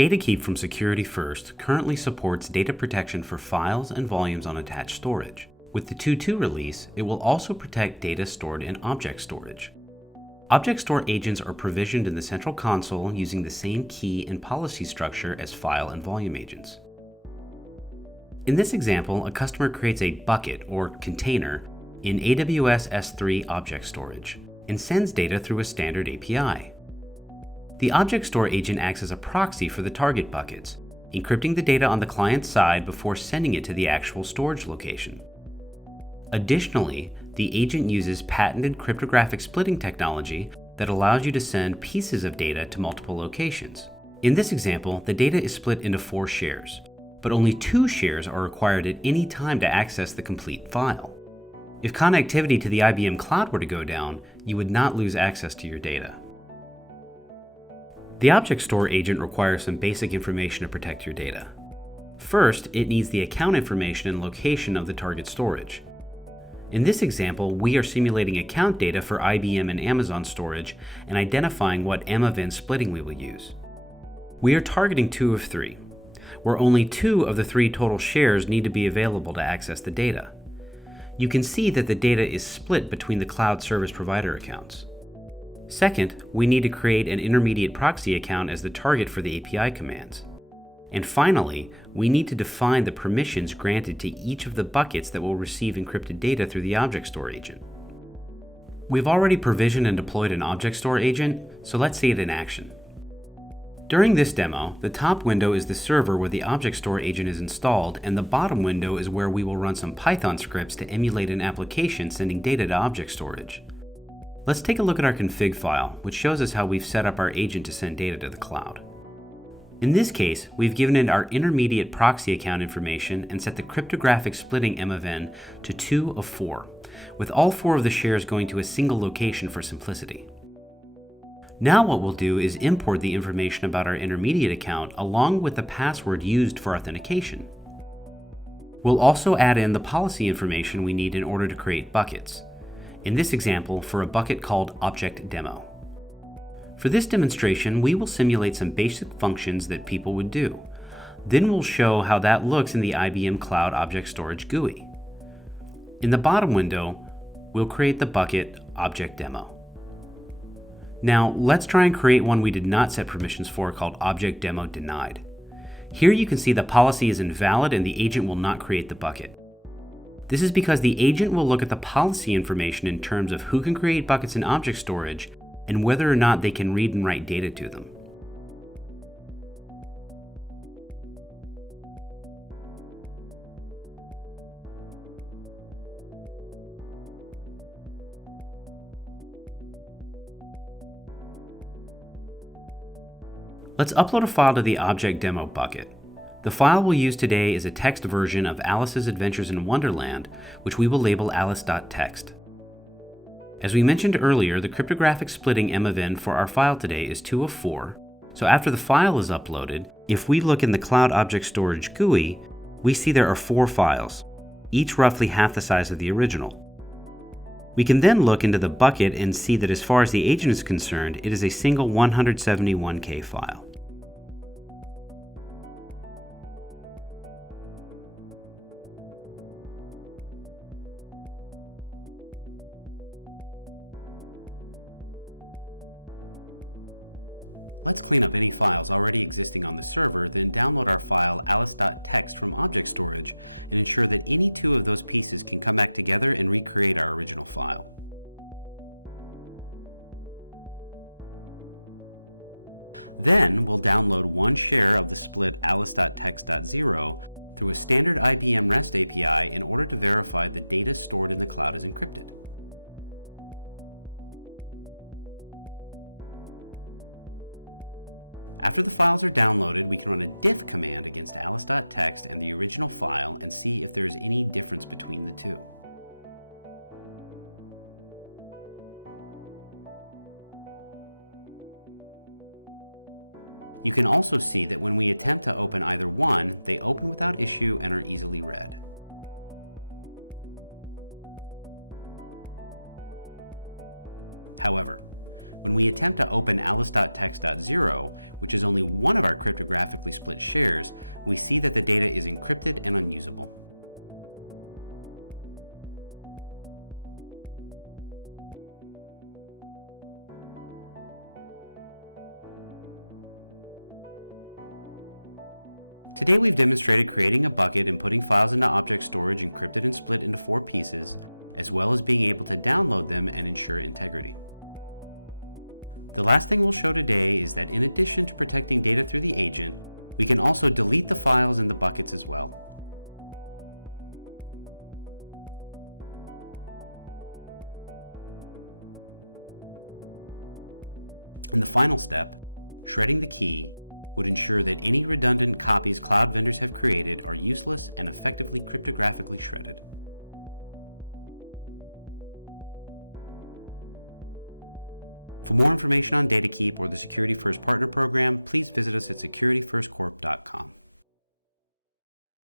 DataKeep from Security First currently supports data protection for files and volumes on attached storage. With the 2.2 release, it will also protect data stored in object storage. Object store agents are provisioned in the central console using the same key and policy structure as file and volume agents. In this example, a customer creates a bucket or container in AWS S3 object storage and sends data through a standard API. The object store agent acts as a proxy for the target buckets, encrypting the data on the client side before sending it to the actual storage location. Additionally, the agent uses patented cryptographic splitting technology that allows you to send pieces of data to multiple locations. In this example, the data is split into 4 shares, but only 2 shares are required at any time to access the complete file. If connectivity to the IBM cloud were to go down, you would not lose access to your data. The object store agent requires some basic information to protect your data. First, it needs the account information and location of the target storage. In this example, we are simulating account data for IBM and Amazon storage and identifying what M-event splitting we will use. We are targeting 2 of 3, where only 2 of the 3 total shares need to be available to access the data. You can see that the data is split between the cloud service provider accounts. Second, we need to create an intermediate proxy account as the target for the API commands. And finally, we need to define the permissions granted to each of the buckets that will receive encrypted data through the object store agent. We've already provisioned and deployed an object store agent, so let's see it in action. During this demo, the top window is the server where the object store agent is installed, and the bottom window is where we will run some Python scripts to emulate an application sending data to object storage. Let's take a look at our config file, which shows us how we've set up our agent to send data to the cloud. In this case, we've given it our intermediate proxy account information and set the cryptographic splitting M-event to 2 of 4, with all 4 of the shares going to a single location for simplicity. Now what we'll do is import the information about our intermediate account along with the password used for authentication. We'll also add in the policy information we need in order to create buckets. In this example, for a bucket called Object Demo. For this demonstration, we will simulate some basic functions that people would do. Then we'll show how that looks in the IBM Cloud Object Storage GUI. In the bottom window, we'll create the bucket Object Demo. Now, let's try and create one we did not set permissions for called Object Demo Denied. Here you can see the policy is invalid and the agent will not create the bucket. This is because the agent will look at the policy information in terms of who can create buckets in object storage and whether or not they can read and write data to them. Let's upload a file to the Object Demo bucket. The file we'll use today is a text version of Alice's Adventures in Wonderland, which we will label alice.txt. As we mentioned earlier, the cryptographic splitting M-event for our file today is 2 of 4, so after the file is uploaded, if we look in the Cloud Object Storage GUI, we see there are 4 files, each roughly half the size of the original. We can then look into the bucket and see that as far as the agent is concerned, it is a single 171K file. Let's clean up any files already existing on the server, then download our file alice.txt from object storage and ensure that any 2 of those pieces can come back together and recreate our original file. Then we'll download 1 share of the split alice.txt.0 through a standard IBM REST API in order to verify the data stored in the cloud is encrypted. After the files are downloaded, we can run a diff command against alice.txt and the original file and see if there is any difference between the 2. You can also see that when we attempt to open either one, they open without issue and are easily read. However, When we attempt to open alice.txt.0, which is only one of our cryptographically split shares, we see that the data is encrypted and unusable. Today we've demonstrated creating a bucket and putting files into object storage encrypted and split into 4 pieces, as well as being able to download them and ensure integrity. The last thing we'll show today is that in addition to protecting data through the agent, we can also delete the files in the buckets as well. In the final step, shredding the key would ensure that any redundant copies cloud vendors have created are useless and effectively cryptographically shredded. For more information on DataKeep or the Security First Partner Program, please visit us at securityfirstcorp.com.